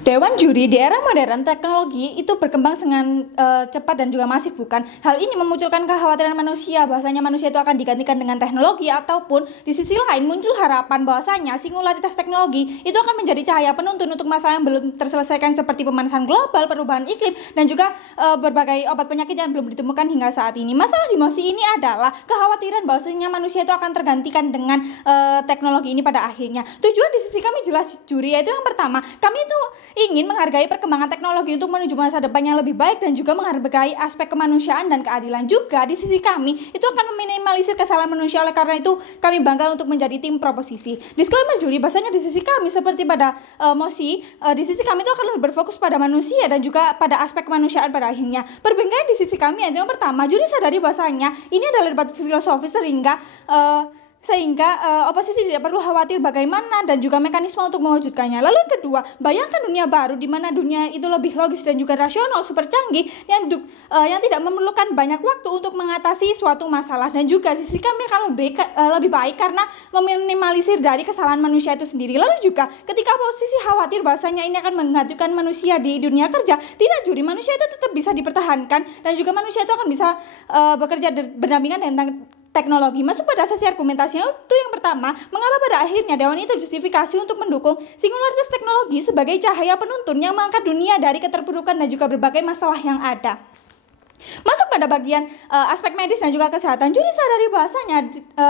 Dewan juri di era modern teknologi itu berkembang dengan cepat dan juga masif, bukan? Hal ini memunculkan kekhawatiran manusia bahwasanya manusia itu akan digantikan dengan teknologi, ataupun di sisi lain muncul harapan bahwasanya singularitas teknologi itu akan menjadi cahaya penuntun untuk masalah yang belum terselesaikan seperti pemanasan global, perubahan iklim, dan juga berbagai obat penyakit yang belum ditemukan hingga saat ini. Masalah di mosi ini adalah kekhawatiran bahwasanya manusia itu akan tergantikan dengan teknologi ini pada akhirnya. Tujuan di sisi kami jelas juri, yaitu yang pertama, kami itu ingin menghargai perkembangan teknologi untuk menuju masa depan yang lebih baik dan juga menghargai aspek kemanusiaan dan keadilan. Juga di sisi kami itu akan meminimalisir kesalahan manusia, oleh karena itu kami bangga untuk menjadi tim proposisi. Disclaimer juri, bahasanya di sisi kami seperti pada mosi, di sisi kami itu akan lebih berfokus pada manusia dan juga pada aspek kemanusiaan pada akhirnya. Perbedaan di sisi kami yang pertama, juri sadari bahasanya ini adalah debat filosofis sehingga oposisi tidak perlu khawatir bagaimana dan juga mekanisme untuk mewujudkannya. Lalu yang kedua, bayangkan dunia baru di mana dunia itu lebih logis dan juga rasional, super canggih, yang tidak memerlukan banyak waktu untuk mengatasi suatu masalah. Dan juga di sisi kami akan lebih baik karena meminimalisir dari kesalahan manusia itu sendiri. Lalu juga ketika oposisi khawatir bahasanya ini akan menggantikan manusia di dunia kerja, tidak juri, manusia itu tetap bisa dipertahankan dan juga manusia itu akan bisa bekerja berdampingan dengan teknologi. Masuk pada sesi argumentasinya itu yang pertama, mengapa pada akhirnya Dewan itu justifikasi untuk mendukung singularitas teknologi sebagai cahaya penuntun yang mengangkat dunia dari keterpurukan dan juga berbagai masalah yang ada. Masuk pada bagian aspek medis dan juga kesehatan, juri sadari bahasanya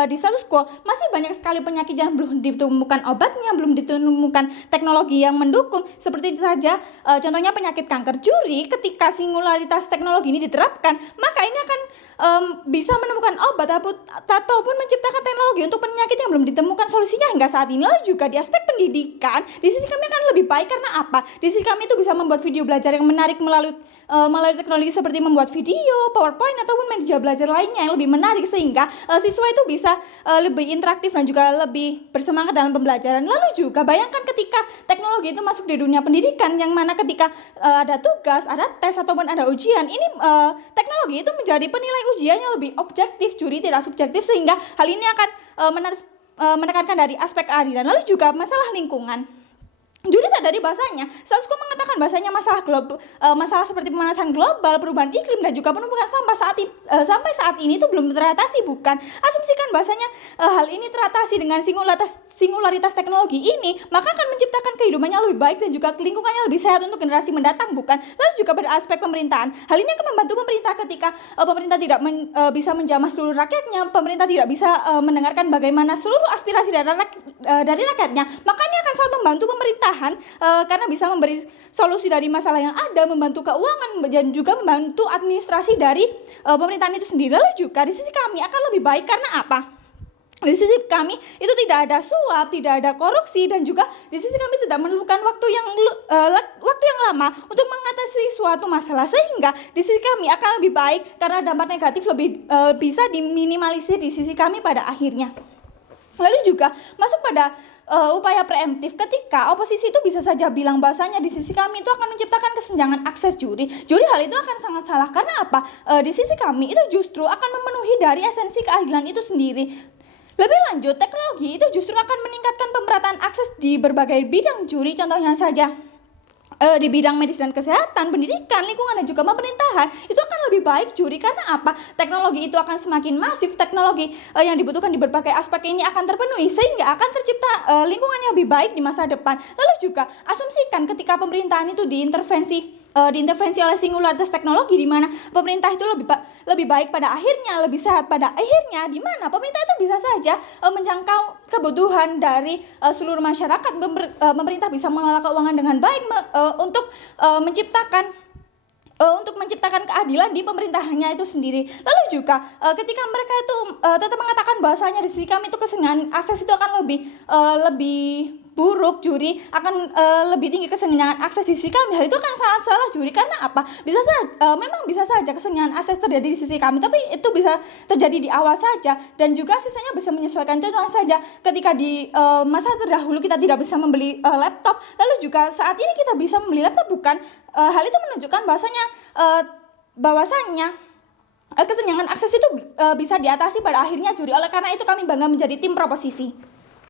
di status quo masih banyak sekali penyakit yang belum ditemukan obatnya, belum ditemukan teknologi yang mendukung, seperti saja contohnya penyakit kanker. Juri, ketika singularitas teknologi ini diterapkan, maka ini akan bisa menemukan obat ataupun menciptakan teknologi untuk penyakit yang belum ditemukan solusinya hingga saat ini. Lalu juga di aspek pendidikan, di sisi kami akan lebih baik karena apa? Di sisi kami itu bisa membuat video belajar yang menarik melalui teknologi seperti membuat video, PowerPoint, ataupun media belajar lainnya yang lebih menarik sehingga siswa itu bisa lebih interaktif dan juga lebih bersemangat dalam pembelajaran. Lalu juga bayangkan ketika teknologi itu masuk di dunia pendidikan, yang mana ketika ada tugas, ada tes, ataupun ada ujian, ini teknologi itu menjadi penilai ujiannya lebih objektif, juri tidak subjektif, sehingga hal ini akan menekankan dari aspek keadilan. Lalu juga masalah lingkungan. Juri sadari bahasanya, status quo mengatakan bahasanya masalah seperti pemanasan global, perubahan iklim, dan juga penumpukan sampah sampai saat ini itu belum teratasi, bukan? Asumsikan bahasanya hal ini teratasi dengan singularitas teknologi ini, maka akan menciptakan kehidupannya lebih baik dan juga lingkungannya lebih sehat untuk generasi mendatang, bukan? Lalu juga pada aspek pemerintahan, hal ini akan membantu pemerintah ketika pemerintah tidak bisa menjamah seluruh rakyatnya, pemerintah tidak bisa mendengarkan bagaimana seluruh aspirasi dari rakyatnya, maka ini akan sangat membantu pemerintahan karena bisa memberi solusi dari masalah yang ada, membantu keuangan, dan juga membantu administrasi dari pemerintahan itu sendiri. Lalu juga di sisi kami akan lebih baik karena apa? Di sisi kami itu tidak ada suap, tidak ada korupsi, dan juga di sisi kami tidak memerlukan waktu yang lama untuk mengatasi suatu masalah, sehingga di sisi kami akan lebih baik karena dampak negatif lebih bisa diminimalisir di sisi kami pada akhirnya. Lalu juga masuk pada upaya preemptif, ketika oposisi itu bisa saja bilang bahasanya di sisi kami itu akan menciptakan kesenjangan akses juri. Hal itu akan sangat salah karena apa? Di sisi kami itu justru akan memenuhi dari esensi keadilan itu sendiri. Lebih lanjut, teknologi itu justru akan meningkatkan pemerataan akses di berbagai bidang juri, contohnya saja di bidang medis dan kesehatan, pendidikan, lingkungan, dan juga pemerintahan, itu akan lebih baik juri karena apa? Teknologi itu akan semakin masif, teknologi yang dibutuhkan di berbagai aspek ini akan terpenuhi sehingga akan tercipta lingkungan yang lebih baik di masa depan. Lalu juga asumsikan ketika pemerintahan itu diintervensi oleh singularitas teknologi, di mana pemerintah itu lebih baik pada akhirnya, lebih sehat pada akhirnya, di mana pemerintah itu bisa saja menjangkau kebutuhan dari seluruh masyarakat. Pemerintah bisa mengelola keuangan dengan baik untuk menciptakan keadilan di pemerintahannya itu sendiri. Lalu juga ketika mereka itu tetap mengatakan bahwasanya di sisi kami itu kesenjangan akses itu akan lebih buruk, juri akan lebih tinggi kesenjangan akses di sisi kami. Hal itu akan sangat salah juri karena apa? Memang bisa saja kesenjangan akses terjadi di sisi kami, tapi itu bisa terjadi di awal saja dan juga sisanya bisa menyesuaikan. Contohnya saja ketika di masa terdahulu kita tidak bisa membeli laptop, lalu juga saat ini kita bisa membeli laptop, bukan? Hal itu menunjukkan bahwasanya kesenjangan akses itu bisa diatasi pada akhirnya juri. Oleh karena itu kami bangga menjadi tim proposisi.